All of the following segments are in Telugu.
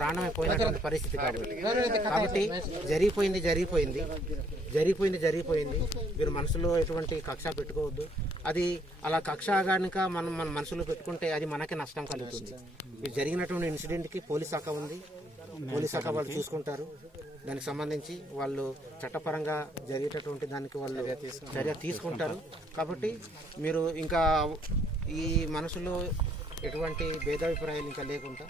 ప్రాణమే పోయినటువంటి పరిస్థితి కాబట్టి కాబట్టి జరిగిపోయింది జరిగిపోయింది జరిగిపోయింది. జరిగిపోయింది మీరు మనసులో ఎటువంటి కక్ష పెట్టుకోవద్దు. అది అలా కక్ష కనుక మనం మన మనసులో పెట్టుకుంటే అది మనకే నష్టం కలుగుతుంది. జరిగినటువంటి ఇన్సిడెంట్కి పోలీస్ శాఖ ఉంది. పోలీస్ శాఖ వాళ్ళు చూసుకుంటారు. దానికి సంబంధించి వాళ్ళు చట్టపరంగా జరిగేటటువంటి దానికి వాళ్ళు చర్య తీసుకుంటారు. కాబట్టి మీరు ఇంకా ఈ మనసులో ఎటువంటి భేదాభిప్రాయాలు ఇంకా లేకుండా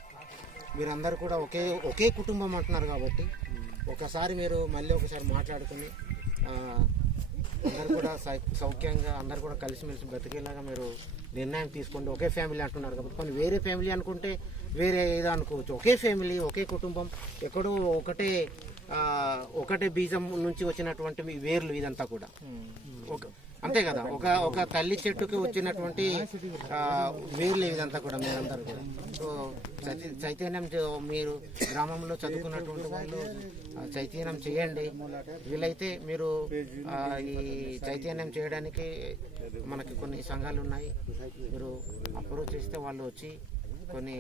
మీరందరూ కూడా ఒకే ఒకే కుటుంబం అంటున్నారు కాబట్టి ఒకసారి మీరు మళ్ళీ ఒకసారి మాట్లాడుకుని అందరు కూడా సౌ- సౌఖ్యంగా అందరు కూడా కలిసిమెలిసి బ్రతికేలాగా మీరు నిర్ణయం తీసుకోండి. ఒకే ఫ్యామిలీ అంటున్నారు కాబట్టి కొన్ని వేరే ఫ్యామిలీ అనుకుంటే వేరే ఏదో అనుకోవచ్చు. ఒకే ఫ్యామిలీ ఒకే కుటుంబం ఎక్కడో ఒకటే ఒకటే బీజం నుంచి వచ్చినటువంటి మీ వేర్లు ఇదంతా కూడా. ఒక అంతే కదా. ఒక ఒక తల్లి చెట్టుకి వచ్చినటువంటి ఆ, వేర్లు ఇదంతా కూడా మీరందరూ కూడా. సో చైతన్యం మీరు గ్రామంలో చదువుకున్నటువంటి వాళ్ళు చైతన్యం చేయండి. వీలైతే మీరు ఈ చైతన్యం చేయడానికి మనకి కొన్ని సంఘాలు ఉన్నాయి మీరు అప్రోచ్ చేస్తే వాళ్ళు వచ్చి కొన్ని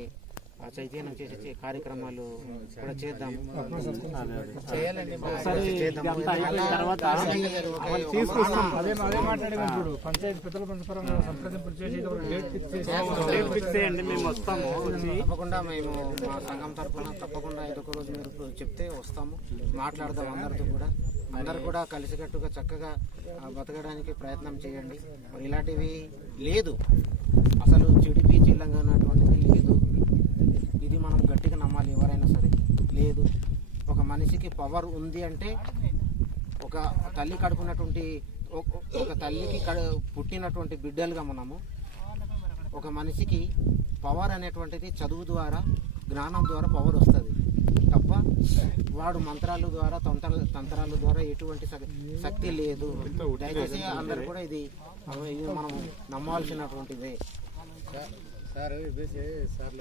చైతన్యం చేసే కార్యక్రమాలు కూడా చేయాలండి. పంచాయతీ పెద్దల పరంగా సంప్రదింపులు చేసి డేట్ ఫిక్స్ చేయండి. మేము వస్తాము. తప్పకుండా మేము మా సంఘం తరఫున తప్పకుండా ఏదో ఒక రోజు మీరు చెప్తే వస్తాము. మాట్లాడదాం అందరితో కూడా. అందరు కూడా కలిసికట్టుగా చక్కగా బతకడానికి ప్రయత్నం చేయండి. ఇలాంటివి లేదు. లేదు. ఒక మనిషికి పవర్ ఉంది అంటే ఒక తల్లి కడుపున్నటువంటి ఒక తల్లికి పుట్టినటువంటి బిడ్డలుగా మనము ఒక మనిషికి పవర్ అనేటువంటిది చదువు ద్వారా జ్ఞానం ద్వారా పవర్ వస్తుంది. తప్ప వాడు మంత్రాల ద్వారా తంత్ర తంత్రాల ద్వారా ఎటువంటి శక్తి లేదు. దయచేసి అందరు కూడా ఇది ఇది మనం నమ్మాల్సినటువంటిదే. Sir sir